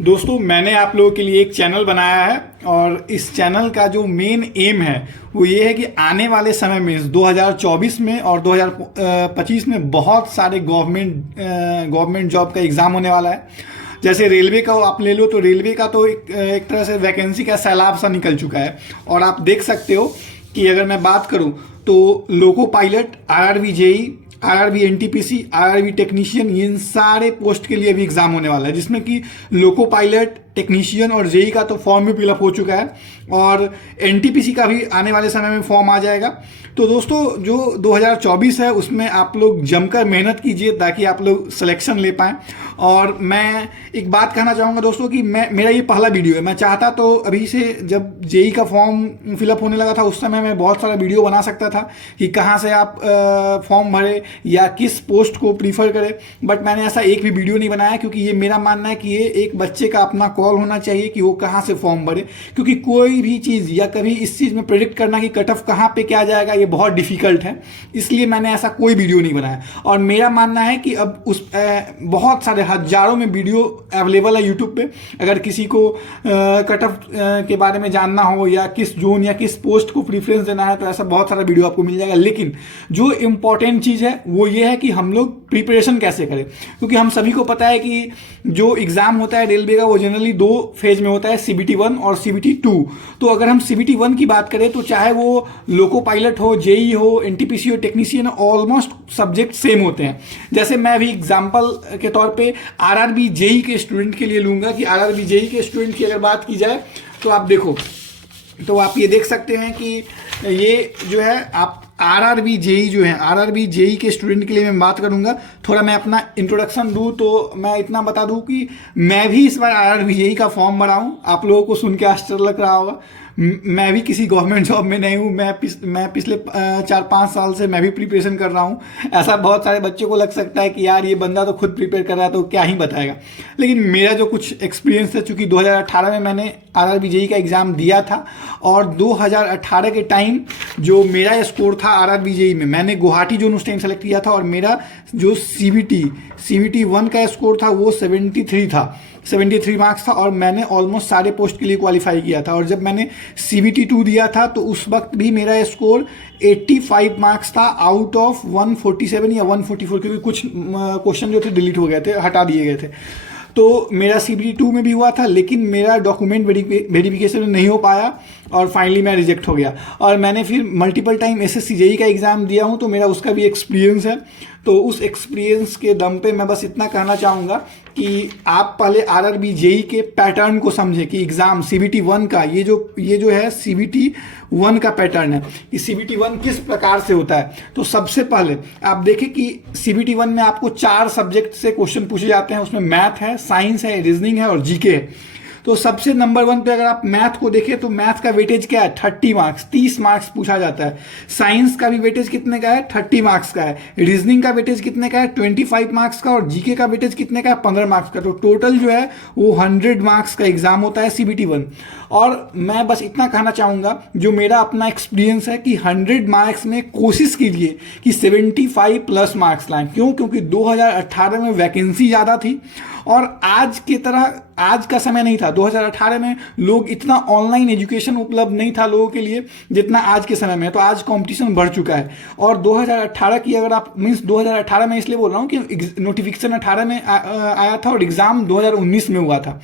दोस्तों मैंने आप लोगों के लिए एक चैनल बनाया है और इस चैनल का जो मेन एम है वो ये है कि आने वाले समय में 2024 में और 2025 में बहुत सारे गवर्नमेंट जॉब का एग्ज़ाम होने वाला है। जैसे रेलवे का आप ले लो तो रेलवे का तो एक तरह से वैकेंसी का सैलाब सा निकल चुका है और आप देख सकते हो कि अगर मैं बात करूं तो loco pilot, RRB JE, RRB NTPC, RRB technician, इन सारे पोस्ट के लिए भी एग्जाम होने वाला है, जिसमें कि लोको पायलट, टेक्नीशियन और जेई का तो फॉर्म भी फिलअप हो चुका है और एनटीपीसी का भी आने वाले समय में फॉर्म आ जाएगा। तो दोस्तों जो 2024 है उसमें आप लोग जमकर मेहनत कीजिए ताकि आप लोग सिलेक्शन ले पाएँ। और मैं एक बात कहना चाहूँगा दोस्तों कि मेरा ये पहला वीडियो है। मैं चाहता तो अभी से जब जेई का फॉर्म फिलअप होने लगा था उस समय मैं बहुत सारा वीडियो बना सकता था कि कहाँ से आप फॉर्म भरे या किस पोस्ट को प्रीफर करें, बट मैंने ऐसा एक भी वीडियो नहीं बनाया क्योंकि ये मेरा मानना है कि ये एक बच्चे का अपना कॉल होना चाहिए कि वो कहाँ से फॉर्म भरे, क्योंकि कोई भी चीज़ या कभी इस चीज़ में प्रेडिक्ट करना कि कट ऑफ कहाँ पे क्या जाएगा ये बहुत डिफिकल्ट है। इसलिए मैंने ऐसा कोई वीडियो नहीं बनाया और मेरा मानना है कि अब उस बहुत सारे हजारों में वीडियो अवेलेबल है यूट्यूब पे। अगर किसी को कट ऑफ के बारे में जानना हो या किस जोन या किस पोस्ट को प्रीफरेंस देना है तो ऐसा बहुत सारा वीडियो आपको मिल जाएगा। लेकिन जो इम्पॉर्टेंट चीज़ है वो ये है कि हम लोग प्रिपरेशन कैसे करें, क्योंकि हम सभी को पता है कि जो एग्ज़ाम होता है रेलवे का वो जनरली 2 फेज में होता है, CBT 1 और CBT 2। तो अगर हम CBT 1 की बात करें तो चाहे वो लोको पायलट हो, जेई हो, एनटीपीसी हो, टेक्नीशियन, ऑलमोस्ट सब्जेक्ट सेम होते हैं। जैसे मैं अभी एग्जाम्पल के तौर पे आरआरबी जेई के स्टूडेंट के लिए लूँगा कि आरआरबी जेई के स्टूडेंट की अगर बात की जाए तो आप देखो, तो आप ये देख सकते हैं कि ये जो है आप आरआरबी जेई जो है, आरआरबी जेई के स्टूडेंट के लिए मैं बात करूंगा। थोड़ा मैं अपना इंट्रोडक्शन दूं तो मैं इतना बता दूं कि मैं भी इस बार आरआरबी जेई का फॉर्म भरा हूं। आप लोगों को सुन के आश्चर्य लग रहा होगा, मैं भी किसी गवर्नमेंट जॉब में नहीं हूँ। मैं पिछले 4-5 साल से मैं भी प्रिपरेशन कर रहा हूँ। ऐसा बहुत सारे बच्चों को लग सकता है कि यार ये बंदा तो खुद प्रिपेयर कर रहा है तो क्या ही बताएगा, लेकिन मेरा जो कुछ एक्सपीरियंस है, चूँकि 2018 में मैंने आरआरबी जेई का एग्ज़ाम दिया था और 2018 के टाइम जो मेरा स्कोर था आरआरबी जेई में, मैंने गुवाहाटी जोन उस टाइम सेलेक्ट किया था और मेरा जो CBT 1 का स्कोर था वो 73 मार्क्स था और मैंने ऑलमोस्ट सारे पोस्ट के लिए क्वालिफाई किया था। और जब मैंने CBT 2 दिया था तो उस वक्त भी मेरा स्कोर 85 मार्क्स था आउट ऑफ 147 या 144, क्योंकि कुछ क्वेश्चन जो थे डिलीट हो गए थे, हटा दिए गए थे। तो मेरा CBT 2 में भी हुआ था लेकिन मेरा डॉक्यूमेंट वेरिफिकेशन नहीं हो पाया और फाइनली मैं रिजेक्ट हो गया। और मैंने फिर मल्टीपल टाइम SSC जेई का एग्ज़ाम दिया हूँ तो मेरा उसका भी एक्सपीरियंस है। तो उस एक्सपीरियंस के दम पे मैं बस इतना कहना चाहूँगा कि आप पहले आरआरबी जेई के पैटर्न को समझें कि एग्ज़ाम CBT 1 का ये जो है CBT 1 का पैटर्न है कि CBT 1 किस प्रकार से होता है। तो सबसे पहले आप देखें कि CBT 1 में आपको 4 सब्जेक्ट से क्वेश्चन पूछे जाते हैं। उसमें मैथ है, साइंस है, रीजनिंग है और जीके है। तो सबसे नंबर 1 पे अगर आप मैथ को देखें तो मैथ का वेटेज क्या है, 30 मार्क्स, 30 मार्क्स पूछा जाता है। साइंस का भी वेटेज कितने का है, 30 मार्क्स का है। रीजनिंग का वेटेज कितने का है, 25 मार्क्स का। और जीके का वेटेज कितने का है, 15 मार्क्स का। तो टोटल जो है वो 100 मार्क्स का एग्जाम होता है CBT 1। और मैं बस इतना कहना चाहूँगा, जो मेरा अपना एक्सपीरियंस है कि 100 मार्क्स में कोशिश कीजिए कि 75 प्लस मार्क्स लाएं। क्यों? क्योंकि 2018 में वैकेंसी ज़्यादा थी और आज की तरह आज का समय नहीं था। 2018 में लोग इतना ऑनलाइन एजुकेशन उपलब्ध नहीं था लोगों के लिए जितना आज के समय में। तो आज कंपटीशन बढ़ चुका है। और 2018 की अगर आप 2018 में इसलिए बोल रहा हूँ कि नोटिफिकेशन 18 में आया था और एग्ज़ाम 2019 में हुआ था।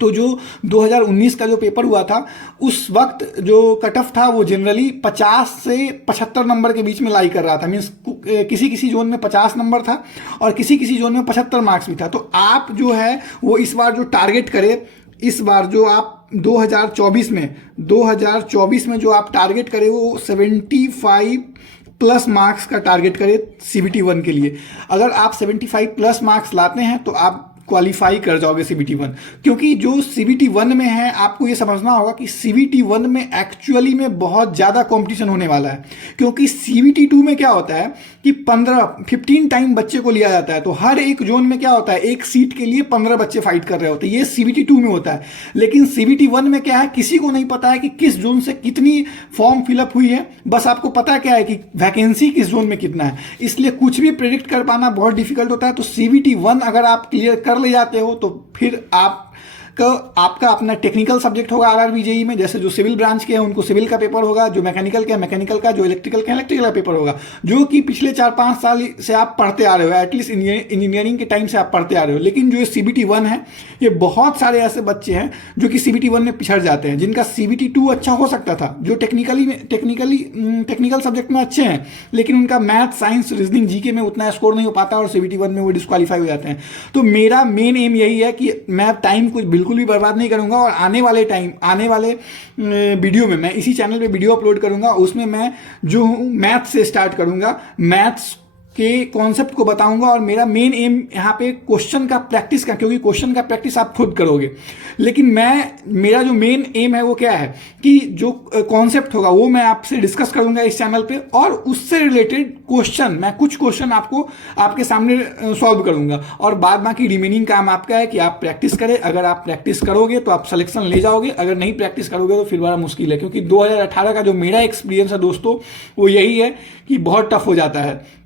तो जो 2019 का जो पेपर हुआ था उस वक्त जो कट ऑफ था वो जनरली 50 से 75 नंबर के बीच में लाई कर रहा था। मीन्स किसी किसी जोन में 50 नंबर था और किसी किसी जोन में 75 मार्क्स भी था। तो आप जो है वो इस बार जो टारगेट करें, इस बार जो आप 2024 में जो आप टारगेट करें वो 75 प्लस मार्क्स का टारगेट करें CBT 1 के लिए। अगर आप 75 प्लस मार्क्स लाते हैं तो आप क्वालिफाई कर जाओगे CBT 1। क्योंकि जो CBT 1 में है आपको ये समझना होगा कि CBT 1 में एक्चुअली में बहुत ज़्यादा कंपटीशन होने वाला है। क्योंकि CBT 2 में क्या होता है कि 15 टाइम बच्चे को लिया जाता है। तो हर एक जोन में क्या होता है, एक सीट के लिए 15 बच्चे फाइट कर रहे होते हैं। ये CBT 2 में होता है। लेकिन CBT 1 में क्या है, किसी को नहीं पता है कि किस जोन से कितनी फॉर्म फिलअप हुई है। बस आपको पता क्या है कि वैकेंसी किस जोन में कितना है। इसलिए कुछ भी प्रेडिक्ट कर पाना बहुत डिफिकल्ट होता है। तो CBT 1 अगर आप क्लियर कर ले जाते हो तो फिर आपका अपना टेक्निकल सब्जेक्ट होगा आरआरबी जेई में, जैसे जो सिविल ब्रांच के हैं उनको सिविल का पेपर होगा, जो मैकेनिकल के मैकेनिकल का, जो इलेक्ट्रिकल के इलेक्ट्रिकल का पेपर होगा, जो कि पिछले 4-5 साल से आप पढ़ते आ रहे हो, एटलीस्ट इंजीनियरिंग के टाइम से आप पढ़ते आ रहे हो। लेकिन जो ये CBT 1 है, ये बहुत सारे ऐसे बच्चे हैं जो कि CBT 1 में पिछड़ जाते हैं, जिनका CBT 2 अच्छा हो सकता था, जो टेक्निकल सब्जेक्ट में अच्छे हैं, लेकिन उनका मैथ, साइंस, रीजनिंग, जीके में उतना स्कोर नहीं हो पाता और CBT 1 में वो डिस्क्वालीफाई हो जाते हैं। तो मेरा मेन एम यही है कि मैं टाइम कुछ बिल्कुल भी बर्बाद नहीं करूंगा और आने वाले वीडियो में मैं इसी चैनल पे वीडियो अपलोड करूंगा, उसमें मैं जो हूँ मैथ से स्टार्ट करूंगा, मैथ्स के कॉन्सेप्ट को बताऊंगा और मेरा मेन एम यहाँ पे क्वेश्चन का प्रैक्टिस का, क्योंकि क्वेश्चन का प्रैक्टिस आप खुद करोगे। लेकिन मेरा जो मेन एम है वो क्या है कि जो कॉन्सेप्ट होगा वो मैं आपसे डिस्कस करूंगा इस चैनल पे, और उससे रिलेटेड मैं कुछ क्वेश्चन आपको आपके सामने सॉल्व करूंगा, और बाद बाकी रिमेनिंग काम आपका है कि आप प्रैक्टिस करें। अगर आप प्रैक्टिस करोगे तो आप सिलेक्शन ले जाओगे, अगर नहीं प्रैक्टिस करोगे तो फिर बड़ा मुश्किल है, क्योंकि 2018 का जो मेरा एक्सपीरियंस है दोस्तों वो यही है कि बहुत टफ हो जाता है।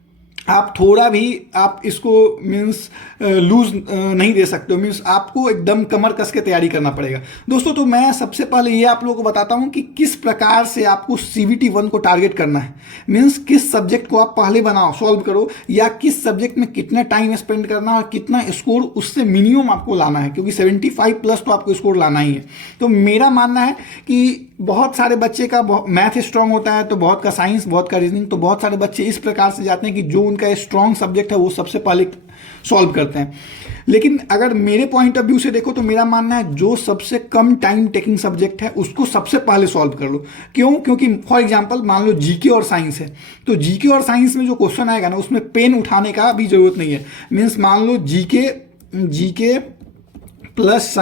आप थोड़ा भी आप इसको मीन्स लूज नहीं दे सकते हो, मीन्स आपको एकदम कमर कस के तैयारी करना पड़ेगा दोस्तों। तो मैं सबसे पहले ये आप लोगों को बताता हूँ कि किस प्रकार से आपको CBT 1 को टारगेट करना है, मीन्स किस सब्जेक्ट को आप पहले बनाओ, सॉल्व करो, या किस सब्जेक्ट में कितना टाइम स्पेंड करना है और कितना स्कोर उससे मिनिमम आपको लाना है, क्योंकि 75+ तो आपको स्कोर लाना ही है। तो मेरा मानना है कि बहुत सारे बच्चे का मैथ स्ट्रांग होता है, तो बहुत का साइंस, बहुत का रीजनिंग, तो बहुत सारे बच्चे इस प्रकार से जाते हैं कि जो उनका स्ट्रांग सब्जेक्ट है वो सबसे पहले सॉल्व करते हैं। लेकिन अगर मेरे पॉइंट ऑफ व्यू से देखो तो मेरा मानना है जो सबसे कम टाइम टेकिंग सब्जेक्ट है उसको सबसे पहले सॉल्व कर लो। क्यों? क्योंकि फॉर एग्जांपल मान लो जीके और साइंस है, तो जीके और साइंस में जो क्वेश्चन आएगा ना उसमें पेन उठाने का भी जरूरत नहीं है। मीन्स मान लो जीके प्लस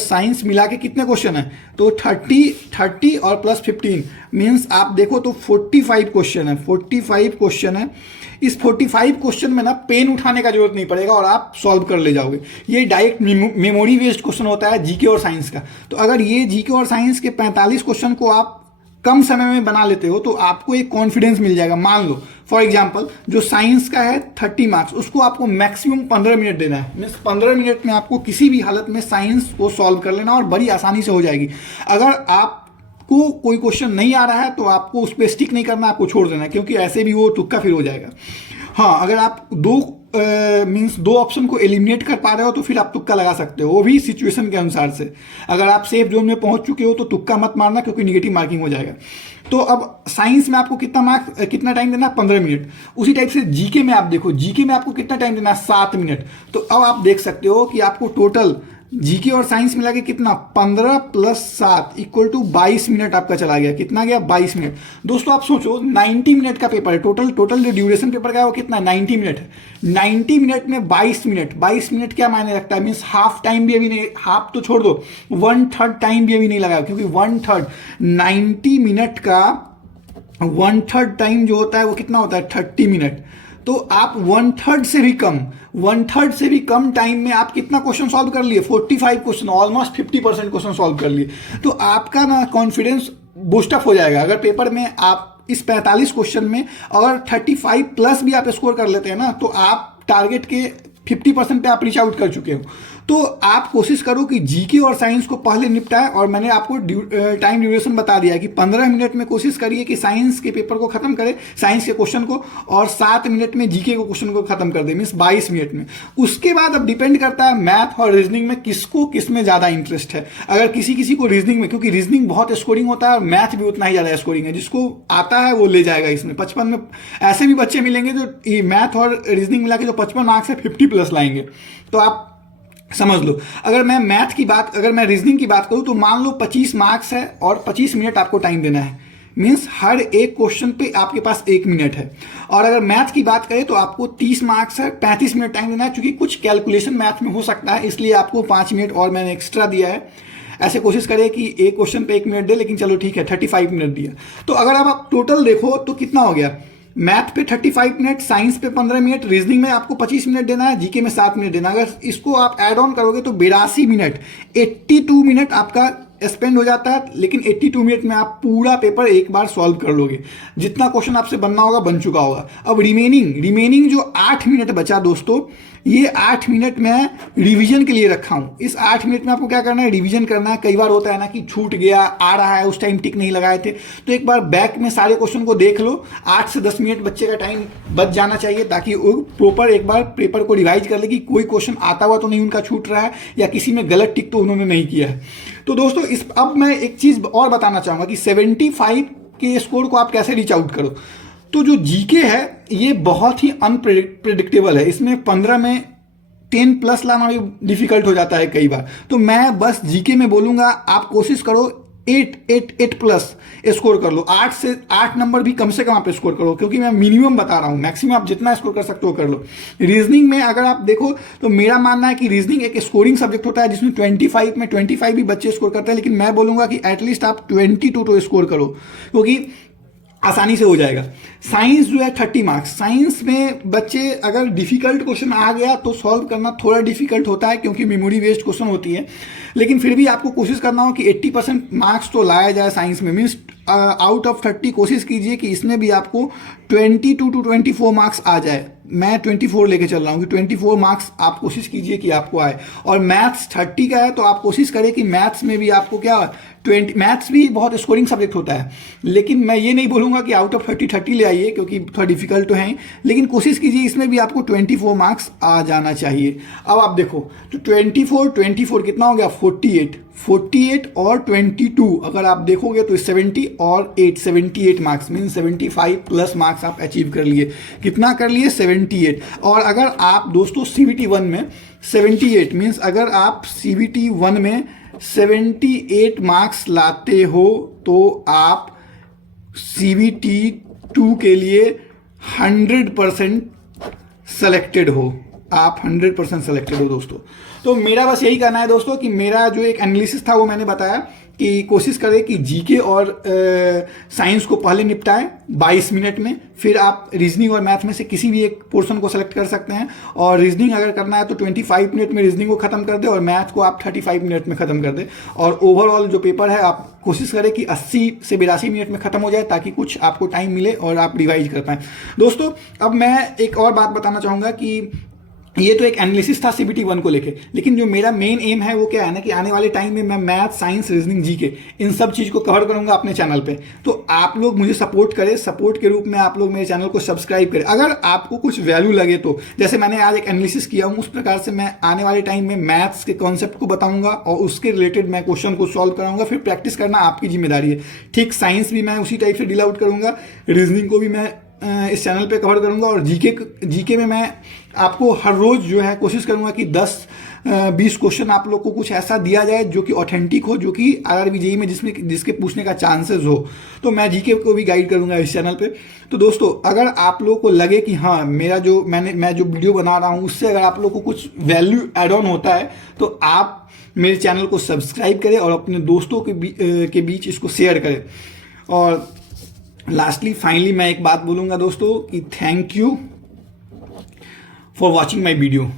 साइंस मिला के कितने क्वेश्चन है, तो 30 और प्लस 15 मीन्स आप देखो तो 45 क्वेश्चन है। 45 क्वेश्चन है। इस 45 क्वेश्चन में ना पेन उठाने का जरूरत नहीं पड़ेगा और आप सॉल्व कर ले जाओगे। ये डायरेक्ट मेमोरी बेस्ड क्वेश्चन होता है जीके और साइंस का। तो अगर ये जीके और साइंस के 45 क्वेश्चन को आप कम समय में बना लेते हो तो आपको एक कॉन्फिडेंस मिल जाएगा। मान लो फॉर एग्जांपल जो साइंस का है 30 मार्क्स, उसको आपको मैक्सिमम 15 मिनट देना है। मीन्स 15 मिनट में आपको किसी भी हालत में साइंस को सॉल्व कर लेना और बड़ी आसानी से हो जाएगी। अगर आपको कोई क्वेश्चन नहीं आ रहा है तो आपको उस पर स्टिक नहीं करना, आपको छोड़ देना है, क्योंकि ऐसे भी वो तुक्का फिर हो जाएगा। हाँ, अगर आप दो ऑप्शन को एलिमिनेट कर पा रहे हो तो फिर आप तुक्का लगा सकते हो, वो भी सिचुएशन के अनुसार से। अगर आप सेफ जोन में पहुंच चुके हो तो तुक्का मत मारना, क्योंकि निगेटिव मार्किंग हो जाएगा। तो अब साइंस में आपको कितना टाइम देना है? 15 मिनट। उसी टाइप से जीके में आप देखो, जीके में आपको कितना टाइम देना है? 7 मिनट। तो अब आप देख सकते हो कि आपको टोटल जीके और साइंस मिला के कितना, 15 + 7 = 22 मिनट आपका चला गया। कितना गया? 22 मिनट। दोस्तों आप सोचो 90 मिनट का पेपर है, टोटल जो ड्यूरेशन पेपर का है वो कितना है? 90 मिनट है। 90 मिनट में 22 मिनट, 22 मिनट क्या मायने रखता है? मीन्स हाफ टाइम भी अभी नहीं, हाफ तो छोड़ दो, 1/3 टाइम भी अभी नहीं लगा, क्योंकि 1/3 90 मिनट का 1/3 टाइम जो होता है वो कितना होता है? 30 मिनट। तो आप 1/3 से भी कम टाइम में आप कितना क्वेश्चन सॉल्व कर लिए? 45 क्वेश्चन, ऑलमोस्ट 50% क्वेश्चन सॉल्व कर लिए। तो आपका ना कॉन्फिडेंस बूस्टअप हो जाएगा। अगर पेपर में आप इस 45 क्वेश्चन में अगर 35+ भी आप स्कोर कर लेते हैं ना, तो आप टारगेट के 50% पे आप रीच आउट कर चुके हो। तो आप कोशिश करो कि जीके और साइंस को पहले निपटाएं, और मैंने आपको टाइम ड्यूरेशन बता दिया कि 15 मिनट में कोशिश करिए कि साइंस के पेपर को खत्म करें, साइंस के क्वेश्चन को, और 7 मिनट में जीके के क्वेश्चन को खत्म कर दे, मीन्स 22 मिनट में। उसके बाद अब डिपेंड करता है मैथ और रीजनिंग में किस में ज्यादा इंटरेस्ट है। अगर किसी को रीजनिंग में, क्योंकि रीजनिंग बहुत स्कोरिंग होता है और मैथ भी उतना ही ज्यादा स्कोरिंग है, जिसको आता है वो ले जाएगा इसमें। 55 में ऐसे भी बच्चे मिलेंगे जो मैथ और रीजनिंग मिला के जो 55 मार्क्स है 50+ लाएंगे। तो आप समझ लो, अगर मैं रीजनिंग की बात करूं तो मान लो 25 मार्क्स है और 25 मिनट आपको टाइम देना है। मीन्स हर एक क्वेश्चन पे आपके पास 1 मिनट है। और अगर मैथ की बात करें तो आपको 30 मार्क्स है, 35 मिनट टाइम देना है, क्योंकि कुछ कैलकुलेशन मैथ में हो सकता है, इसलिए आपको 5 मिनट और मैंने एक्स्ट्रा दिया है। ऐसे कोशिश करें कि एक क्वेश्चन पे 1 मिनट दे, लेकिन चलो ठीक है 35 मिनट दिया। तो अगर आप टोटल देखो तो कितना हो गया? मैथ पे 35 मिनट, साइंस पे 15 मिनट, रीजनिंग में आपको 25 मिनट देना है, जीके में 7 मिनट देना। अगर इसको आप ऐड ऑन करोगे तो 82 मिनट, 82 मिनट आपका स्पेंड हो जाता है। लेकिन 82 मिनट में आप पूरा पेपर एक बार सॉल्व कर लोगे। जितना क्वेश्चन आपसे बनना होगा बन चुका होगा। अब रिमेनिंग जो 8 मिनट बचा दोस्तों, ये 8 मिनट मैं रिवीजन के लिए रखा हूँ। इस 8 मिनट में आपको क्या करना है, रिवीजन करना है। कई बार होता है ना कि छूट गया, आ रहा है, उस टाइम टिक नहीं लगाए थे, तो एक बार बैक में सारे क्वेश्चन को देख लो। 8 से 10 मिनट बच्चे का टाइम बच जाना चाहिए, ताकि वो प्रॉपर एक बार पेपर को रिवाइज कर ले कि कोई क्वेश्चन आता हुआ तो नहीं उनका छूट रहा है, या किसी में गलत टिक तो उन्होंने नहीं किया है। तो दोस्तों अब मैं एक चीज़ और बताना चाहूँगा कि 75 के स्कोर को आप कैसे रीच आउट करो। तो जो जीके है ये बहुत ही अनप्रेडिक्टेबल है। इसमें 15 में 10 प्लस लाना भी डिफिकल्ट हो जाता है कई बार। तो मैं बस जीके में बोलूँगा, आप कोशिश करो 8 प्लस स्कोर कर लो। 8 से 8 नंबर भी कम से कम आप स्कोर करो, क्योंकि मैं मिनिमम बता रहा हूँ। मैक्सिमम आप जितना स्कोर कर सकते हो कर लो। रीजनिंग में अगर आप देखो तो मेरा मानना है कि रीजनिंग एक स्कोरिंग सब्जेक्ट होता है, जिसमें 25 में 25 भी बच्चे स्कोर करते हैं, लेकिन मैं बोलूँगा कि एटलीस्ट आप 22 तो स्कोर करो, क्योंकि आसानी से हो जाएगा। साइंस जो है 30 मार्क्स। साइंस में बच्चे अगर डिफिकल्ट क्वेश्चन आ गया तो सॉल्व करना थोड़ा डिफिकल्ट होता है, क्योंकि मेमोरी बेस्ड क्वेश्चन होती है, लेकिन फिर भी आपको कोशिश करना हो कि 80% मार्क्स तो लाया जाए साइंस में। मीन्स आउट ऑफ 30 कोशिश कीजिए कि इसमें भी आपको 22 to 24 मार्क्स आ जाए। मैं 24 लेके चल रहा हूँ कि 24 मार्क्स आप कोशिश कीजिए कि आपको आए। और मैथ्स 30 का है, तो आप कोशिश करें कि मैथ्स में भी आपको क्या 20। मैथ्स भी बहुत स्कोरिंग सब्जेक्ट होता है, लेकिन मैं ये नहीं बोलूँगा कि आउट ऑफ 30 ले आइए, क्योंकि थोड़ा डिफिकल्ट तो है ही, लेकिन कोशिश कीजिए इसमें भी आपको 24 मार्क्स आ जाना चाहिए। अब आप देखो तो 24 कितना हो गया, 48 और 22 अगर आप देखोगे तो 70 और 8 78 मार्क्स, मीन 75 प्लस मार्क्स आप अचीव कर लिए। कितना कर लिए, 78। और अगर आप दोस्तों CBT 1 में 78 मीन्स अगर आप CBT 1 में 78 मार्क्स लाते हो तो आप CBT 2 के लिए 100% सेलेक्टेड हो। आप 100% सेलेक्टेड हो दोस्तों। तो मेरा बस यही कहना है दोस्तों कि मेरा जो एक एनालिसिस था वो मैंने बताया कि कोशिश करें कि जीके और साइंस को पहले निपटाएं 22 मिनट में, फिर आप रीजनिंग और मैथ में से किसी भी एक पोर्शन को सेलेक्ट कर सकते हैं। और रीजनिंग अगर करना है तो 25 मिनट में रीजनिंग को खत्म कर दे, और मैथ को आप 35 मिनट में खत्म कर दे। और ओवरऑल जो पेपर है आप कोशिश करें कि 80 से 82 मिनट में खत्म हो जाए, ताकि कुछ आपको टाइम मिले और आप रिवाइज कर पाएं। दोस्तों अब मैं एक और बात बताना चाहूँगा कि ये तो एक एनालिसिस था CBT 1 को लेके, लेकिन जो मेरा मेन एम है वो क्या है ना कि आने वाले टाइम में मैं मैथ, साइंस, रीजनिंग, जीके इन सब चीज़ को कवर करूंगा अपने चैनल पे। तो आप लोग मुझे सपोर्ट करें, सपोर्ट के रूप में आप लोग मेरे चैनल को सब्सक्राइब करें। अगर आपको कुछ वैल्यू लगे तो, जैसे मैंने आज एक एनालिसिस किया हूँ, उस प्रकार से मैं आने वाले टाइम में मैथ्स के कॉन्सेप्ट को बताऊंगा और उसके रिलेटेड मैं क्वेश्चन को सॉल्व कराऊंगा। फिर प्रैक्टिस करना आपकी जिम्मेदारी है। ठीक, साइंस भी मैं उसी टाइप से डील आउट करूंगा, रीजनिंग को भी मैं इस चैनल पे कवर करूंगा, और जीके में मैं आपको हर रोज जो है कोशिश करूंगा कि 10-20 क्वेश्चन आप लोग को कुछ ऐसा दिया जाए जो कि ऑथेंटिक हो, जो कि RRB JEE में जिसके पूछने का चांसेस हो। तो मैं जीके को भी गाइड करूंगा इस चैनल पे। तो दोस्तों अगर आप लोगों को लगे कि हाँ मैं जो वीडियो बना रहा हूँ उससे अगर आप लोग को कुछ वैल्यू एड ऑन होता है, तो आप मेरे चैनल को सब्सक्राइब करें और अपने दोस्तों के बीच इसको शेयर करें। और लास्टली फाइनली मैं एक बात बोलूंगा दोस्तों कि thank you for watching my video.